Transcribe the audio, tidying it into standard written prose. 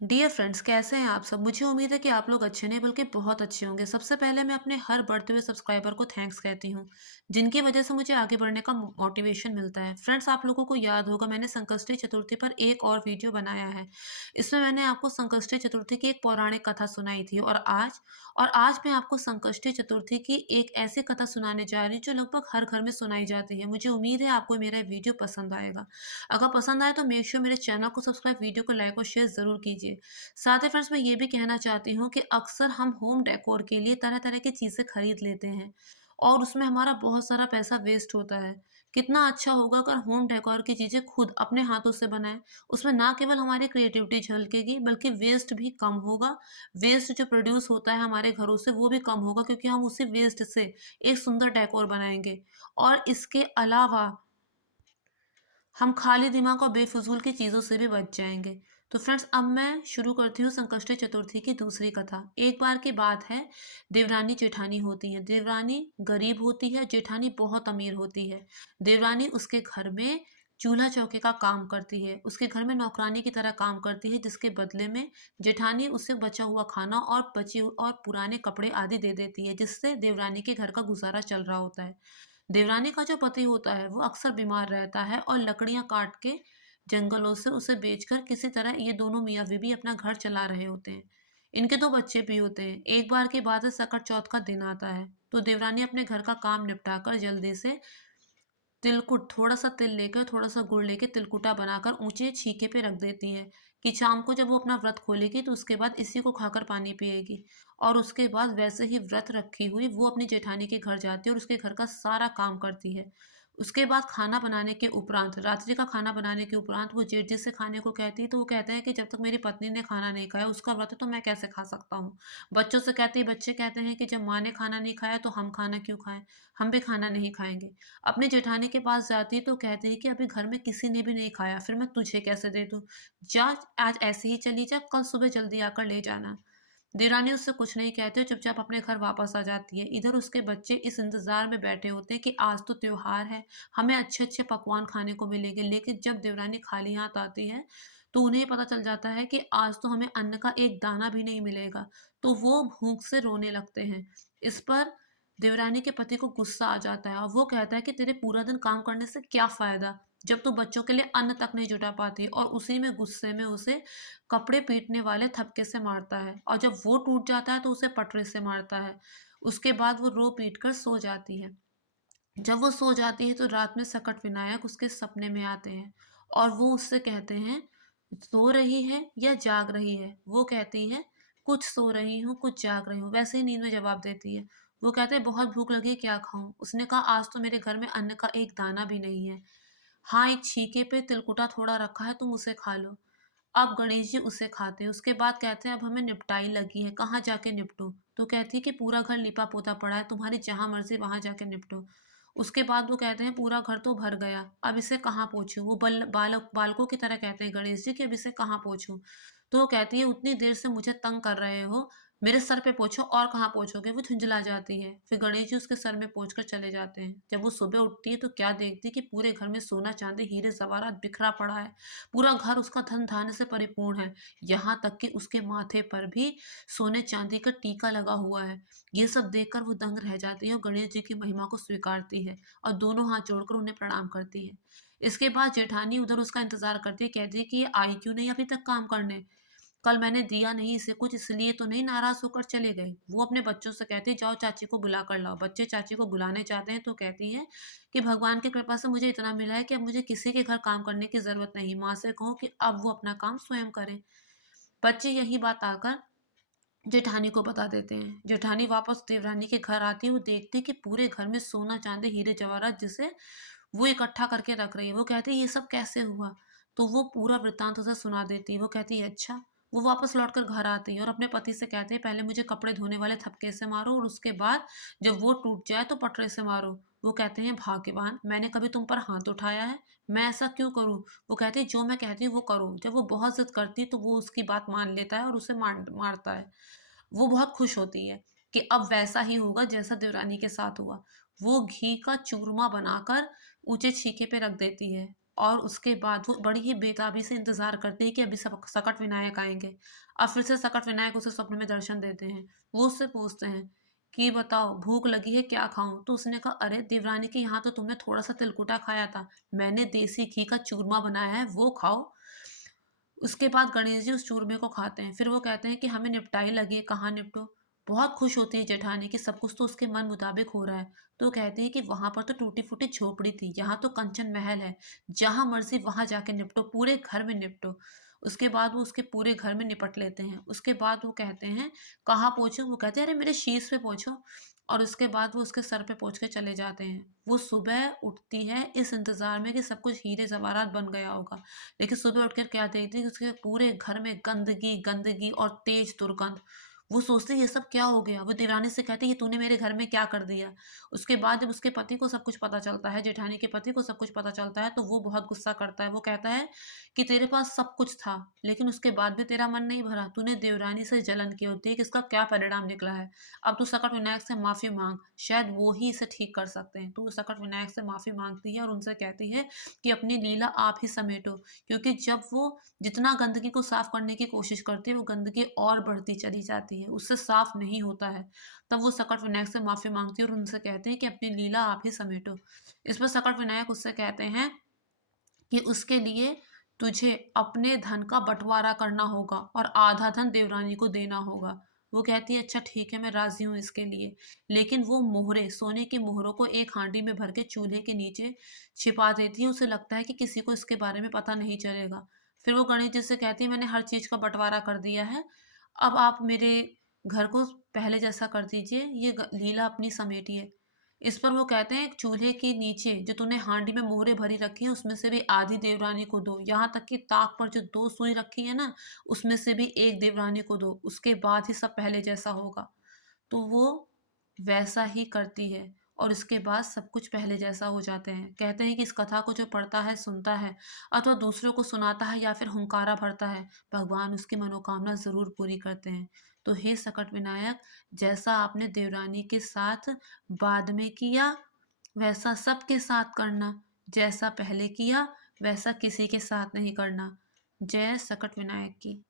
Dear friends, कैसे हैं आप सब? मुझे उम्मीद है कि आप लोग अच्छे नहीं बल्कि बहुत अच्छे होंगे। सबसे पहले मैं अपने हर बढ़ते हुए सब्सक्राइबर को थैंक्स कहती हूँ, जिनकी वजह से मुझे आगे बढ़ने का मोटिवेशन मिलता है। फ्रेंड्स, आप लोगों को याद होगा मैंने संकष्टी चतुर्थी पर एक और वीडियो बनाया है। इसमें मैंने आपको संकष्टी चतुर्थी की एक पौराणिक कथा सुनाई थी और आज मैं आपको संकष्टी चतुर्थी की एक ऐसी कथा सुनाने जा रही हूँ जो लगभग हर घर में सुनाई जाती है। मुझे उम्मीद है आपको मेरा वीडियो पसंद आएगा। अगर पसंद आए तो मेक श्योर मेरे चैनल को सब्सक्राइब, वीडियो को लाइक और शेयर ज़रूर कीजिए। साथ ही फ्रेंड्स मैं ये भी कहना चाहती हूँ कि अक्सर हम होम डेकोर के लिए तरह-तरह की चीज़ें खरीद लेते हैं और उसमें हमारा बहुत सारा पैसा वेस्ट होता है। कितना अच्छा होगा अगर होम डेकोर की चीज़ें खुद अपने हाथों से बनाएँ। उसमें ना केवल हमारी क्रिएटिविटी झलकेगी बल्कि वेस्ट भी कम होगा। वेस्ट जो प्रोड्यूस होता है हमारे घरों से वो भी कम होगा क्योंकि हम उसी वेस्ट से एक सुंदर डेकोर बनाएँगे। और इसके अलावा हम खाली दिमाग और बेफिजूल की चीज़ों से भी बच जाएँगे। तो फ्रेंड्स अब मैं शुरू करती हूँ संकष्टी चतुर्थी की दूसरी कथा। एक बार की बात है, देवरानी जेठानी होती हैं। देवरानी गरीब होती है, जेठानी बहुत अमीर होती है। देवरानी उसके घर में चूल्हा-चौके का काम करती है। उसके घर में नौकरानी की तरह काम करती है जिसके बदले में जेठानी उसे बचा हुआ खाना और पुराने कपड़े आदि दे देती है, जिससे देवरानी के घर का गुज़ारा चल रहा होता है। देवरानी का जो पति होता है वो अक्सर बीमार रहता है और लकड़ियां काट के जंगलों से उसे बेचकर किसी तरह ये दोनों मियाँ बीवी अपना घर चला रहे होते हैं। इनके दो बच्चे भी होते हैं। एक बार के बाद सकट चौथ का दिन आता है तो देवरानी अपने घर का काम निपटाकर जल्दी से तिलकुट थोड़ा-सा तिल लेकर, थोड़ा-सा गुड़ लेके तिलकुटा बनाकर ऊँचे छीके पे रख देती है कि शाम को जब वो अपना व्रत खोलेगी तो उसके बाद इसी को खाकर पानी पिएगी। और उसके बाद वैसे ही व्रत रखी हुई वो अपनी जेठानी के घर जाती है और उसके घर का सारा काम करती है। उसके बाद खाना बनाने के उपरांत, रात्रि का खाना बनाने के उपरांत वो जेठ जी से खाने को कहती है तो वो कहते हैं कि जब तक मेरी पत्नी ने खाना नहीं खाया उसका व्रत है तो मैं कैसे खा सकता हूँ। बच्चों से कहती है, बच्चे कहते हैं कि जब माँ ने खाना नहीं खाया तो हम खाना क्यों खाएँ? हम भी खाना नहीं खाएँगे। अपनी जेठानी के पास जाती है तो कहती है कि अभी घर में किसी ने भी नहीं खाया, फिर मैं तुझे कैसे दे दूँ? जा, आज ऐसे ही चली जा, कल सुबह जल्दी आकर ले जाना। देवरानी उससे कुछ नहीं कहती और चुपचाप अपने घर वापस आ जाती है। इधर उसके बच्चे इस इंतज़ार में बैठे होते हैं कि आज तो त्योहार है, हमें अच्छे-अच्छे पकवान खाने को मिलेंगे। लेकिन जब देवरानी खाली हाथ आती है, तो उन्हें पता चल जाता है कि आज तो हमें अन्न का एक दाना भी नहीं मिलेगा, तो वो भूख से रोने लगते हैं। इस पर देवरानी के पति को गुस्सा आ जाता है और वो कहता है कि तेरे पूरा दिन काम करने से क्या फ़ायदा, जब तू बच्चों के लिए अन्न तक नहीं जुटा पाती। और उसी में गुस्से में उसे कपड़े पीटने वाले थपके से मारता है और जब वो टूट जाता है तो उसे पटरे से मारता है। उसके बाद वो रो पीट कर सो जाती है। जब वो सो जाती है तो रात में सकट विनायक उसके सपने में आते हैं और वो उससे कहते हैं, सो रही है या जाग रही है? वो कहती है, कुछ सो रही हूँ, कुछ जाग रही हूँ। वैसे ही नींद में जवाब देती है। वो कहते हैं, बहुत भूख लगी है, क्या खाऊं? उसने कहा, आज तो मेरे घर में अन्न का एक दाना भी नहीं है। हाँ, एक छीके पे तिलकुटा थोड़ा रखा है, तुम उसे खा लो। अब गणेश जी उसे खाते हैं। उसके बाद कहते हैं, अब हमें निपटाई लगी है, कहाँ जाके निपटूं? तो कहती है कि पूरा घर लिपा पोता पड़ा है, तुम्हारी जहां मर्जी वहां जाके निपटो। उसके बाद वो कहते हैं, पूरा घर तो भर गया, अब इसे कहाँ पोंछूं? वो बालकों की तरह कहते हैं गणेश जी कि अब इसे कहाँ पोंछूं? तो वो कहती है, उतनी देर से मुझे तंग कर रहे हो, मेरे सर पे पोंछो, और कहाँ पोंछोगे? वो झुंझला जाती है। फिर गणेश जी उसके सर में पोंछ कर चले जाते हैं। जब वो सुबह उठती है तो क्या देखती है कि पूरे घर में सोना चांदी हीरे जवाहरात बिखरा पड़ा है। पूरा घर उसका धन-धान्य से परिपूर्ण है, यहाँ तक कि उसके माथे पर भी सोने-चांदी का टीका लगा हुआ है। ये सब देखकर वो दंग रह जाती है और गणेश जी की महिमा को स्वीकारती है और दोनों हाथ जोड़कर उन्हें प्रणाम करती है। इसके बाद जेठानी उधर उसका इंतज़ार करती है, कहती है कि ये आई क्यों नहीं अभी तक काम करने? कल मैंने दिया नहीं इसे कुछ, इसलिए तो नहीं नाराज़ होकर चले गए। वो अपने बच्चों से कहती है, जाओ चाची को बुला कर लाओ। बच्चे चाची को बुलाने जाते हैं तो कहती है कि भगवान की कृपा से मुझे इतना मिला है कि अब मुझे किसी के घर काम करने की ज़रूरत नहीं। माँ से कहो कि अब वो अपना काम स्वयं करें। बच्चे यही बात आकर जेठानी को बता देते हैं। जेठानी वापस देवरानी के घर आती है, वो देखती है कि पूरे घर में सोना चांदी हीरे जवाहरात जिसे वो इकट्ठा करके रख रही है। वो कहती है, ये सब कैसे हुआ? तो वो पूरा वृत्तांत उसे सुना देती है। वो कहती है, अच्छा। वो वापस लौटकर घर आती है और अपने पति से कहते हैं, पहले मुझे कपड़े धोने वाले थपके से मारो और उसके बाद जब वो टूट जाए तो पटरे से मारो। वो कहते हैं, भाग्यवान, मैंने कभी तुम पर हाथ उठाया है? मैं ऐसा क्यों करूं? वो कहती है, जो मैं कहती हूँ वो करो। जब वो बहुत जिद करती है तो वो उसकी बात मान लेता है और उसे मारता है। वो बहुत खुश होती है कि अब वैसा ही होगा जैसा देवरानी के साथ हुआ। वो घी का चूरमा बनाकर ऊँचे छीके पे रख देती है और उसके बाद वो बड़ी ही बेताबी से इंतज़ार करती है कि अभी सकट विनायक आएँगे। अब फिर से सकट विनायक उसे स्वप्न में दर्शन देते हैं। वो उससे पूछते हैं कि बताओ भूख लगी है क्या खाऊँ? तो उसने कहा अरे देवरानी के यहाँ तो तुमने थोड़ा-सा तिलकुटा खाया था। मैंने देसी घी का चूरमा बनाया है वो खाओ। उसके बाद गणेश जी उस चूरमे को खाते हैं। फिर वो कहते हैं कि हमें निपटाई लगी है, कहाँ निपटो? बहुत खुश होती है जेठानी कि सब कुछ तो उसके मन मुताबिक हो रहा है। तो कहते हैं कि वहाँ पर तो टूटी-फूटी झोपड़ी थी, यहाँ तो कंचन महल है। जहाँ मर्ज़ी वहाँ जाके निपटो, पूरे घर में निपटो। उसके बाद वो उसके पूरे घर में निपट लेते हैं। उसके बाद वो कहते हैं, "कहाँ पोंछूँ?" वो कहते हैं, "अरे मेरे शीश पे पोंछो।" और उसके बाद वो उसके सर पे पोंछ के चले जाते हैं। वो सुबह उठती है इस इंतज़ार में कि सब कुछ हीरे जवाहरात बन गया होगा। लेकिन सुबह उठकर क्या देखती है कि उसके पूरे घर में गंदगी, गंदगी और तेज दुर्गंध। वो सोचती है ये सब क्या हो गया? वो देवरानी से कहती है ये तूने मेरे घर में क्या कर दिया? उसके बाद जब उसके पति को सब कुछ पता चलता है, जेठानी के पति को सब कुछ पता चलता है, तो वो बहुत गुस्सा करता है। वो कहता है कि तेरे पास सब कुछ था, लेकिन उसके बाद भी तेरा मन नहीं भरा। तूने देवरानी से जलन की और देख इसका क्या परिणाम निकला है। अब तू सकट विनायक से माफ़ी माँग, शायद वो ही इसे ठीक कर सकते हैं। तो वो सकट विनायक से माफ़ी माँगती है और उनसे कहती है कि अपनी लीला आप ही समेटो। क्योंकि जब वो जितना गंदगी को साफ करने की कोशिश करती है, वो गंदगी और बढ़ती चली जाती है, उससे साफ नहीं होता है। तब वो सकट विनायक से माफ़ी माँगती है और उनसे कहते हैं कि अपनी लीला आप ही समेटो। इस पर सकट विनायक उससे कहते हैं कि उसके लिए तुझे अपने धन का बँटवारा करना होगा और आधा धन देवरानी को देना होगा। वो कहती है अच्छा ठीक है मैं राज़ी हूँ इसके लिए। लेकिन वो मोहरे सोने की मोहरों को एक हांडी में भर के चूल्हे के नीचे छिपा देती है। उसे लगता है कि किसी को इसके बारे में पता नहीं चलेगा। फिर वो गणेश जी से कहती है मैंने हर चीज़ का बँटवारा कर दिया है। अब आप मेरे घर को पहले जैसा कर दीजिए, ये लीला अपनी समेटिए। इस पर वो कहते हैं चूल्हे के नीचे जो तूने हांडी में मोहरें भरी रखी हैं उसमें से भी आधी देवरानी को दो। यहाँ तक कि ताक पर जो 2 सुई रखी है ना उसमें से भी 1 देवरानी को दो। उसके बाद ही सब पहले जैसा होगा। तो वो वैसा ही करती है और इसके बाद सब कुछ पहले जैसा हो जाते हैं। कहते हैं कि इस कथा को जो पढ़ता है, सुनता है अथवा दूसरों को सुनाता है या फिर हुंकारा भरता है, भगवान उसकी मनोकामना ज़रूर पूरी करते हैं। तो हे सकट विनायक, जैसा आपने देवरानी के साथ बाद में किया, वैसा सबके साथ करना। जैसा पहले किया, वैसा किसी के साथ नहीं करना। जय सकट विनायक की।